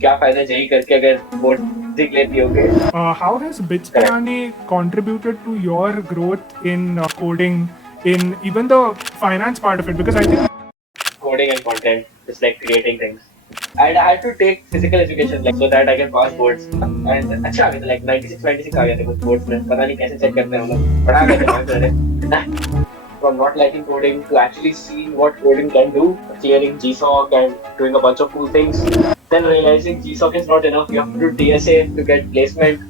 क्या फायदा जेई करके अगर बोर्ड जीत लेती होगे. How has Bits Correct. Pilani contributed to your growth in coding, in even the finance part of it? Because I think Coding and content, just like creating things. And I had to take physical education like so that I can pass boards. And अच्छा आ गया था like 96 96 आ गए थे कुछ boards में. पता नहीं कैसे check करते हैं हम लोग. पढ़ा गए थे मैम मैंने. From not liking coding to actually seeing what coding can do, clearing GSOC and doing a bunch of cool things. Then realizing GSOC is not enough. You have to do TSA to get placement.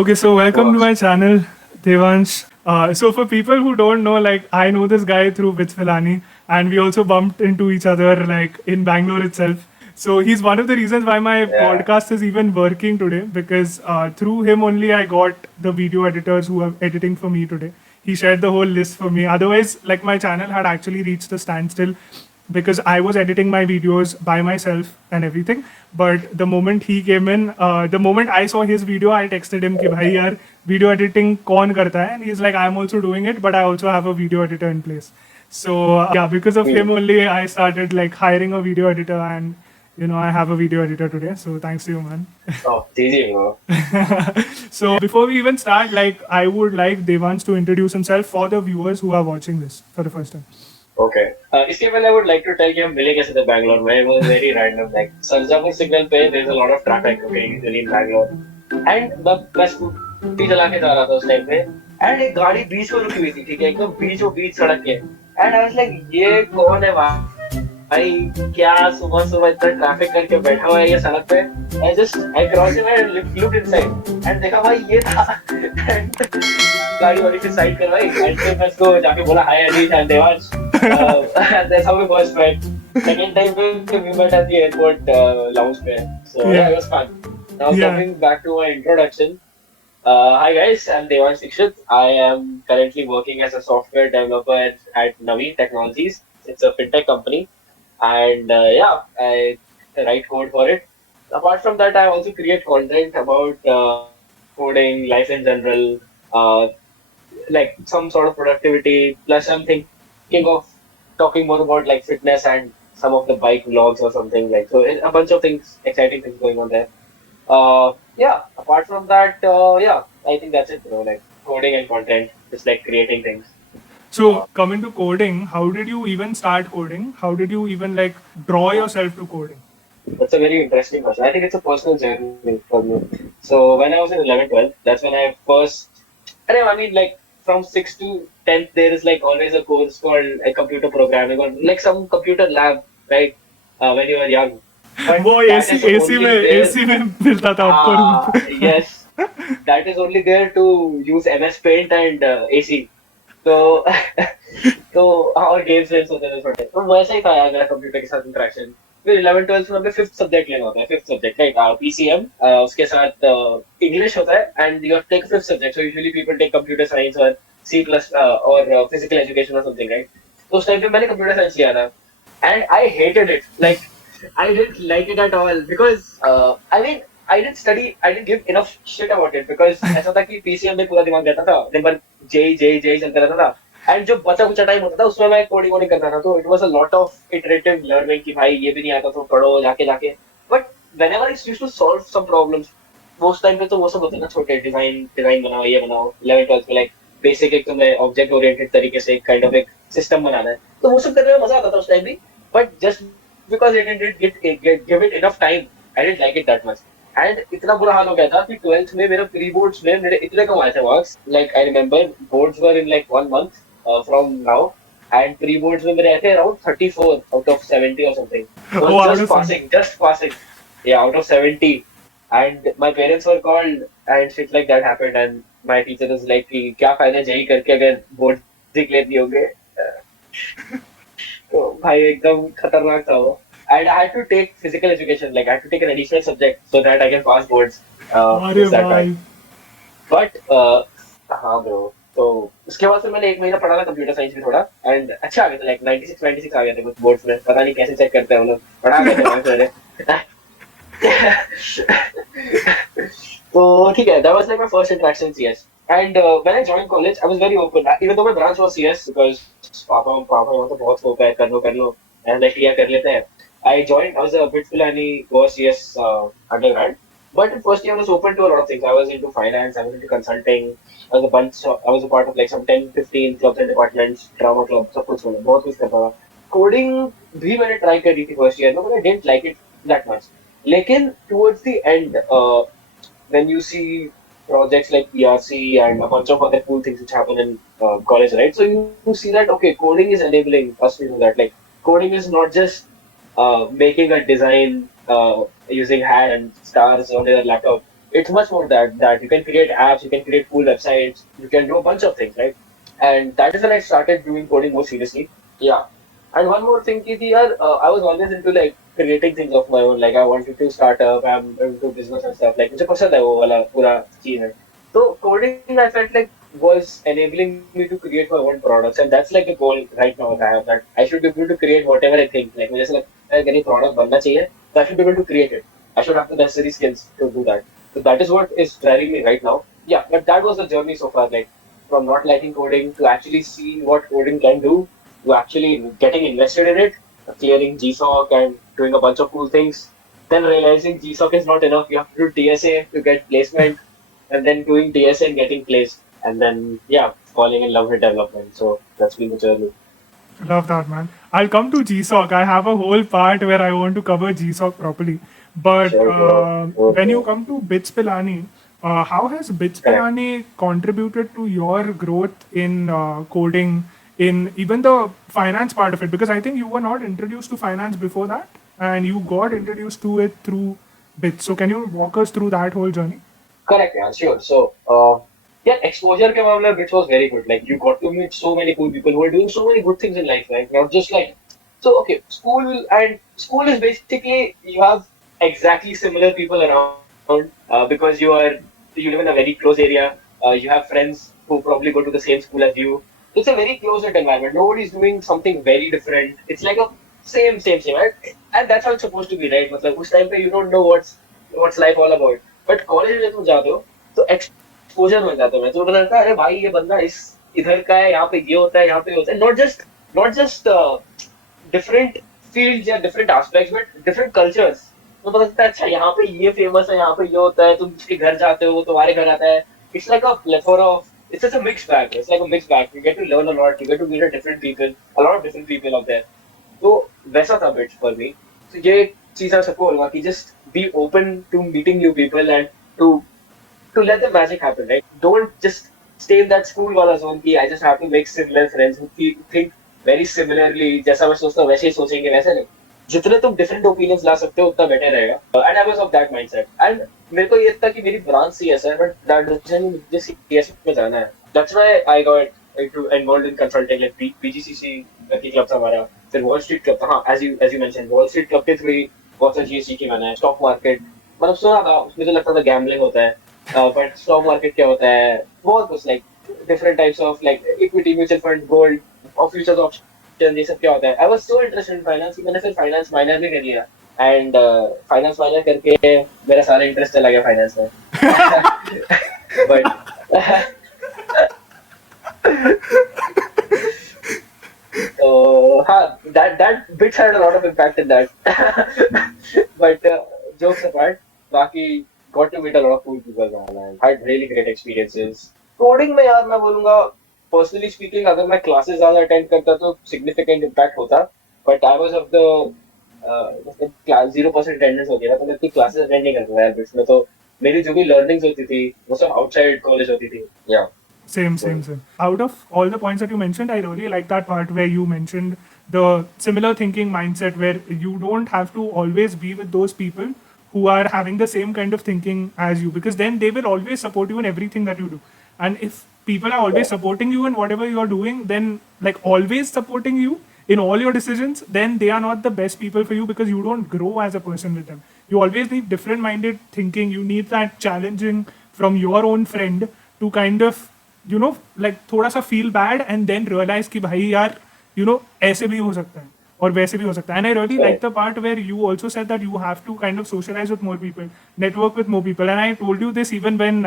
okay, so welcome to Works. my channel, Devansh. So for people who don't know, like I know this guy through Bits Pilani, and we also bumped into each other like in Bangalore itself. So he's one of the reasons why my Yeah. podcast is even working today, because through him only I got the video editors who are editing for me today. He shared the whole list for me. Otherwise, like my channel had actually reached a standstill because I was editing my videos by myself and everything. But the moment he came in, the moment I saw his video, I texted him कि भाई यार video editing कौन करता है? And he's like, I'm also doing it, but I also have a video editor in place. So yeah, because of him only, I started like hiring a video editor, and I have a video editor today. So thanks to you, man. Oh, GG, bro. So before we even start, like I would like Devans to introduce himself for the viewers who are watching this for the first time. Okay. इसके पहले I would like to tell कि हम मिले कैसे थे बैंगलोर में. It was very random. Like Sarjapur signal पे there's a lot of traffic. Okay, usually in Bangalore. And मैं स्कूटी चला के जा रहा था उस टाइम पे. And एक गाड़ी बीच में रुकी हुई थी. ठीक है, एकदम बीचों बीच सड़क के. And I was like, ये कौन है भाई? क्या सुबह सुबह इतना ट्रैफिक करके बैठा हुआ है ये सड़क पे? I crossed him and looked inside. And देखा भाई ये था. And गाड़ी वाली से साइड करवाई. And फिर मैं उसको जाके बोला hi Ajit and Devansh. That's how we first met. Second time we met at the airport lounge there. So yeah, it was fun. Now coming back to my introduction. Hi guys, I'm Devansh Dikshit. I am currently working as a software developer at Navi Technologies. It's a fintech company, and yeah, I write code for it. Apart from that, I also create content about coding, life in general, uh, like some sort of productivity. Plus, I'm thinking of talking more about like fitness and some of the bike vlogs or something like so. A bunch of things, exciting things going on there. Yeah. Apart from that, yeah, I think that's it. Like coding and content, just like creating things. So coming to coding, how did you even start coding? How did you even like draw yourself to coding? That's a very interesting question. I think it's a personal journey for me. So when I was in 11th, 12th, that's when I first. I mean, like from 6th to 10th, there is like always a course called computer programming or like some computer lab, right? When you were young. But वो that AC is AC only में there. AC में मिलता था आपको room. Yes. That is only there to use MS Paint and AC. तो तो और games वेम्स होते थे छोटे तो वैसा ही था यार मेरा कंप्यूटर के साथ इंटरेक्शन. फिर 11 12 में हमें फिफ्थ सब्जेक्ट लेना होता है. Fifth subject like PCM. उसके साथ इंग्लिश होता है and you have take fifth subject. So usually people take computer science और सी प्लस और फिजिकल एजुकेशन और समथिंग राइट. तो उस टाइम पे मैंने कंप्यूटर साइंस लिया था and I hated it. Like I didn't like it at all because I mean I didn't study. I didn't give enough shit about it because ऐसा था कि पीसीएम में पूरा दिमाग रहता था. दिन भर जेई चलता रहता था एंड जो बचा कुचा टाइम होता था उसमें मैं कोडिंग वोडिंग करता था. तो it was a lot of iterative learning कि भाई ये भी नहीं आता तो पढ़ो जाके जाके. But whenever I used to solve some problems वो उस टाइम पे तो वो सब होते ना छोटे डिजाइन बनाओ ये बनाओ 11 12 में लाइक बेसिक एक तुम्हें ऑब्जेक्ट ओरिएंटेड तरीके से काइंड ऑफ एक सिस्टम बनाना है. तो वो सब करने में मजा आता था उस टाइम भी. But just because I didn't give it enough time, I didn't like it that much. And इतना बुरा हाल हो गया था कि 12th में मेरे प्री बोर्ड्स में मेरे इतने कम आए थे marks. Like I remember boards were in like 1 month from now and pre boards में मेरे आए थे around 34 out of 70 or something. So Oh, just passing. Yeah, out of 70. And my parents were called and shit like that happened and my teacher was like कि क्या फायदा JEE करके अगर board जीत लेती होगे. तो भाई एकदम खतरनाक था वो. And I had to take physical education, like I had to take an additional subject so that I can pass boards. अरे Is that भाई. right? But हाँ bro. तो उसके बाद फिर मैंने एक महीना पढ़ा था कंप्यूटर साइंस भी थोड़ा एंड अच्छा आ गया था. लाइक 96 96 आ गए थे कुछ बोर्ड्स में. पता नहीं कैसे चेक करते हैं हम लोग. पढ़ा गए थे वहां से. तो ठीक है. That was like my first interaction CS. And when I joined college, I was very open. Even though my branch was CS, because पापा वहाँ तो बहुत होता है, कर लो, and like लिया कर लेते हैं. I joined. I was a bit Filani Goa CS undergrad. But in first year, I was open to a lot of things. I was into finance. I was into consulting. I was a part of like some 10, 15 clubs and departments, drama clubs, सब कुछ मतलब बहुत कुछ करता था. Coding भी मैंने try करी थी first year में, but I didn't like it that much. लेकिन towards the end, when you see projects like PRC and a bunch of other cool things which happen in college, right? So you see that okay, coding is enabling us to do that. Like coding is not just making a design using hat and stars on your laptop. It's much more that you can create apps, you can create cool websites, you can do a bunch of things, right? And that is when I started doing coding more seriously. Yeah. And one more thing, Ki, I was always into like creating things of my own. Like I wanted to start up, I'm into business and stuff. Like मुझे पसंद है वो वाला पूरा चीज है. So coding, I felt like was enabling me to create my own products, and that's like the goal right now that I have. That I should be able to create whatever I think. Like मुझे ऐसा लगता है कि any product बनना चाहिए, so I should be able to create it. I should have the necessary skills to do that. So that is what is driving me right now. Yeah, but that was the journey so far. Like from not liking coding to actually seeing what coding can do to actually getting invested in it, clearing GSOC and doing a bunch of cool things. Then realizing GSOC is not enough. You have to do TSA to get placement, and then doing TSA and getting placed. And then, yeah, falling in love with development. So that's been the journey. Love that, man. I'll come to GSOC. I have a whole part where I want to cover GSOC properly. But Sure, bro. Sure, when you bro. come to Bits Pilani, how has Bits Correct. Pilani contributed to your growth in coding, in even the finance part of it? Because I think you were not introduced to finance before that, and you got introduced to it through Bits. So can you walk us through that whole journey? Correct, yeah, sure. So, yeah, exposure के मामले में which was very good. Like you got to meet so many cool people who are doing so many good things in life, right? Not just like so. Okay, school is basically you have exactly similar people around because you live in a very close area. You have friends who probably go to the same school as you. It's a very close-knit environment. Nobody's doing something very different. It's like a same, right? And that's how it's supposed to be, right? मतलब उस time पे you don't know what's life all about. But college में जब तुम जाते हो तो exposure मिल जाता है मैं तो पता लगता है अरे भाई ये बंदा इस इधर का है यहाँ पे ये होता है यहाँ पे ये होता है नॉट जस्ट डिफरेंट फील्ड या different aspects but different cultures तो पता लगता है अच्छा यहाँ पे ये फेमस है यहाँ पे ये होता है तुम उसके घर जाते हो वो तुम्हारे घर आता है it's like a plethora of it's just a mixed bag. It's like a mixed bag. You get to learn a lot. You get to meet a different people, a lot of different people out there. तो वैसा था bit for me. तो ये एक चीज मैं सबको बोलूंगा कि just be open to meeting new people and to let the magic happen, right? Don't just stay in that school वाला जोन कि I just have to make similar friends who think very similarly. जैसा मैं सोचता हूँ वैसे ही सोचेंगे, वैसे नहीं. जितने तुम डिफरेंट ओपिनियंस ला सकते हो उतना बेटर रहेगा. And I was of that mindset and मेरे को ये था कि मेरी ब्रांच सीएस है बट दैट डजंट मीन मुझे सीएस में जाना है. That's why I got involved in consulting like PGCC की क्लब था हमारा. फिर वॉल स्ट्रीट क्लब था. हाँ, as you mention Wall Street Club के थ्रू ही बहुत सारी चीजें सीखी मैंने. स्टॉक मार्केट मतलब सुना था, उसमें तो लगता था गैम्बलिंग होता है बट स्टॉक मार्केट क्या होता है बहुत कुछ like different types of like equity mutual fund gold और फ्यूचर्स ऑप्शन ये सब क्या होता है. I was so interested in finance कि मैंने फिर फाइनेंस माइनर भी कर लिया एंड फाइनेंस माइनर करके मेरा सारा इंटरेस्ट चला गया फाइनेंस में. But so that bits had a lot of impact in that. But jokes apart, Baki got to meet a lot of cool people man, and had really great experiences. Coding में यार मैं बोलूँगा personally speaking अगर मैं classes ज़्यादा attend करता तो significant impact होता. But I was of the class 0% attendance होती है ना तो मैं इतनी classes attend नहीं करता था यार. Bits में तो मेरी जो भी learnings होती थी वो सब outside college होती थी. Yeah. Same. Out of all the points that you mentioned, I really like that part where you mentioned the similar thinking mindset where you don't have to always be with those people who are having the same kind of thinking as you, because then they will always support you in everything that you do. And if people are always supporting you in whatever you are doing, then like always supporting you in all your decisions, then they are not the best people for you because you don't grow as a person with them. You always need different minded thinking. You need that challenging from your own friend to kind of like थोड़ा सा feel bad and then realize कि भाई यार ऐसे भी हो सकता है और वैसे भी हो सकता है. And I really like the part where you also said that you have to kind of socialize with more people, network with more people. And I told you this even when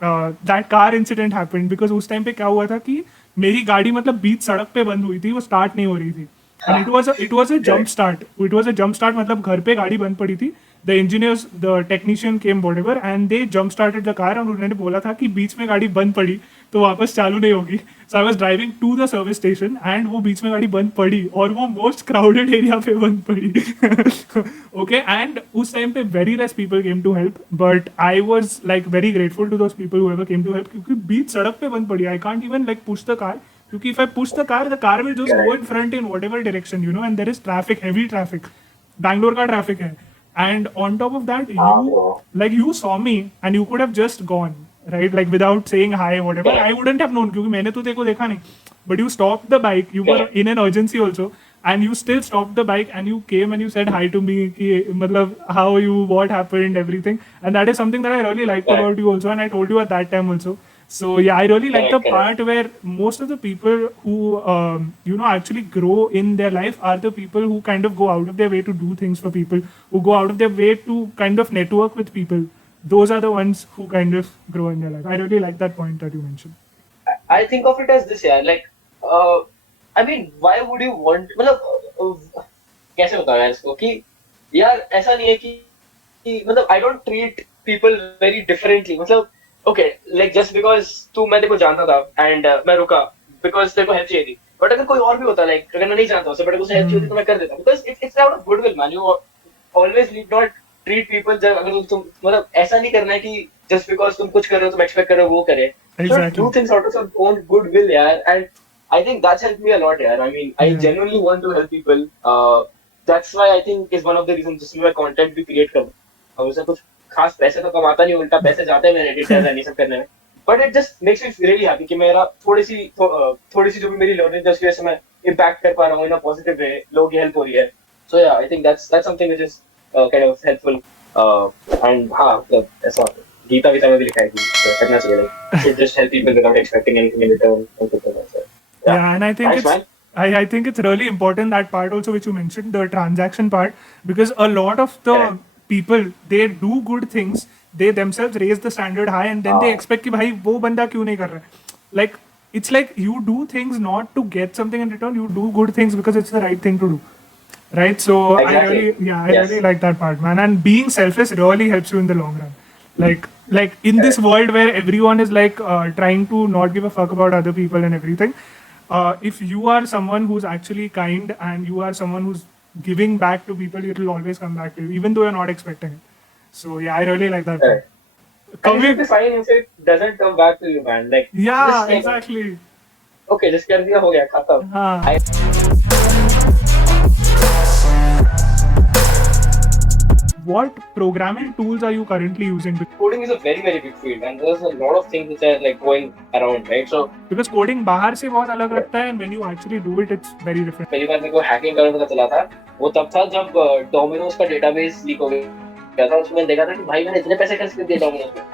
that car incident happened because उस time पे क्या हुआ था कि मेरी गाड़ी मतलब बीच सड़क पे बंद हुई थी, वो स्टार्ट नहीं हो रही थी and it was a jump start. It was a jump start, मतलब घर पे गाड़ी बंद पड़ी थी. The engineers, the technician came whatever and they jump started the car और उन्होंने बोला था कि बीच में गाड़ी बंद पड़ी तो वापस चालू नहीं होगी. So I was driving to the service station and वो बीच में गाड़ी बंद पड़ी और वो most crowded area पे बंद पड़ी. Okay, and उस time पे very less people came to help, but I was like very grateful to those people whoever came to help क्योंकि बीच सड़क पे बंद पड़ी. I can't even like push the car. Because if I push the car will just go in front in whatever direction, you know, and there is traffic, heavy traffic. Bangalore का traffic है. And on top of that, you saw me and you could have just gone, right? Like without saying hi, whatever. I wouldn't have known क्योंकि मैंने तो तेरे को देखा नहीं. But you stopped the bike. You were in an urgency also, and you still stopped the bike and you came and you said hi to me. कि मतलब how are you, what happened, everything. And that is something that I really liked about you also, and I told you at that time also. So yeah, I really like the part where most of the people who actually grow in their life are the people who kind of go out of their way to do things for people, who go out of their way to kind of network with people. Those are the ones who kind of grow in their life. I really like that point that you mentioned. I think of it as this, yeah. Like, I mean, why would you want? मतलब कैसे बताऊँ यार इसको कि यार ऐसा नहीं है कि मतलब I don't treat people very differently. मतलब okay, like just because तू मैं तेरे को जानता था and मैं रुका because तेरे को help चाहिए थी. But अगर कोई और भी होता like अगर मैं नहीं जानता उसे but अगर उसे help चाहिए थी तो मैं कर देता. Because it's out of goodwill, man. You always need not treat people जब अगर तुम मतलब ऐसा नहीं करना है कि just because तुम कुछ कर रहे हो तुम expect कर रहे हो वो करे. Exactly. So do things out of your own goodwill, यार. And I think that's helped me a lot, यार. I mean, I genuinely want to help people. That's why I think is one of the reasons जिसमें मैं content भी create कर रहा हूँ. उसे कुछ खास पैसे तो कमाता नहीं, उल्टा पैसे जाते हैं मेरे एडिटर्स एंड ये सब करने में. But it just makes me really happy कि मेरा थोड़ी सी जो भी मेरी लर्निंग है उसकी वजह से मैं इम्पैक्ट कर पा रहा हूँ इन अ पॉजिटिव वे, लोगों की हेल्प हो रही है. सो या I think that's something which is kind of helpful. And हाँ मतलब ऐसा गीता में भी लिखा है कि करना चाहिए, like just help people without expecting anything in return. Yeah, and I think I think it's really important that part also which you mentioned, the transaction part, because a lot of the people they do good things, they themselves raise the standard high and then they expect कि भाई वो बंदा क्यों नहीं कर रहा है. Like it's like you do things not to get something in return, you do good things because it's the right thing to do, right? So Exactly. I really like that part, man. And being selfless really helps you in the long run. Like in this world where everyone is like trying to not give a fuck about other people and everything. If you are someone who's actually kind and you are someone who's giving back to people, it will always come back to you, even though you're not expecting it. So yeah, I really like that. Correct. And it will be fine if it doesn't come back to you, man. Like Yeah, just like, exactly. Okay, just कर दिया हो गया खत्म. What programming tools are you currently using? Coding is a very big field and there's a lot of things which are like going around, right? So Because coding बाहर से बहुत अलग लगता है and when you actually do it, it's very different. पहली बार मेरे को hacking करने पता चला था वो तब था जब डोमिनोज का डेटाबेस लीक हो गया था. उसमें देखा था कि भाई मैंने इतने पैसे खर्च कर दिए डोमिनोज में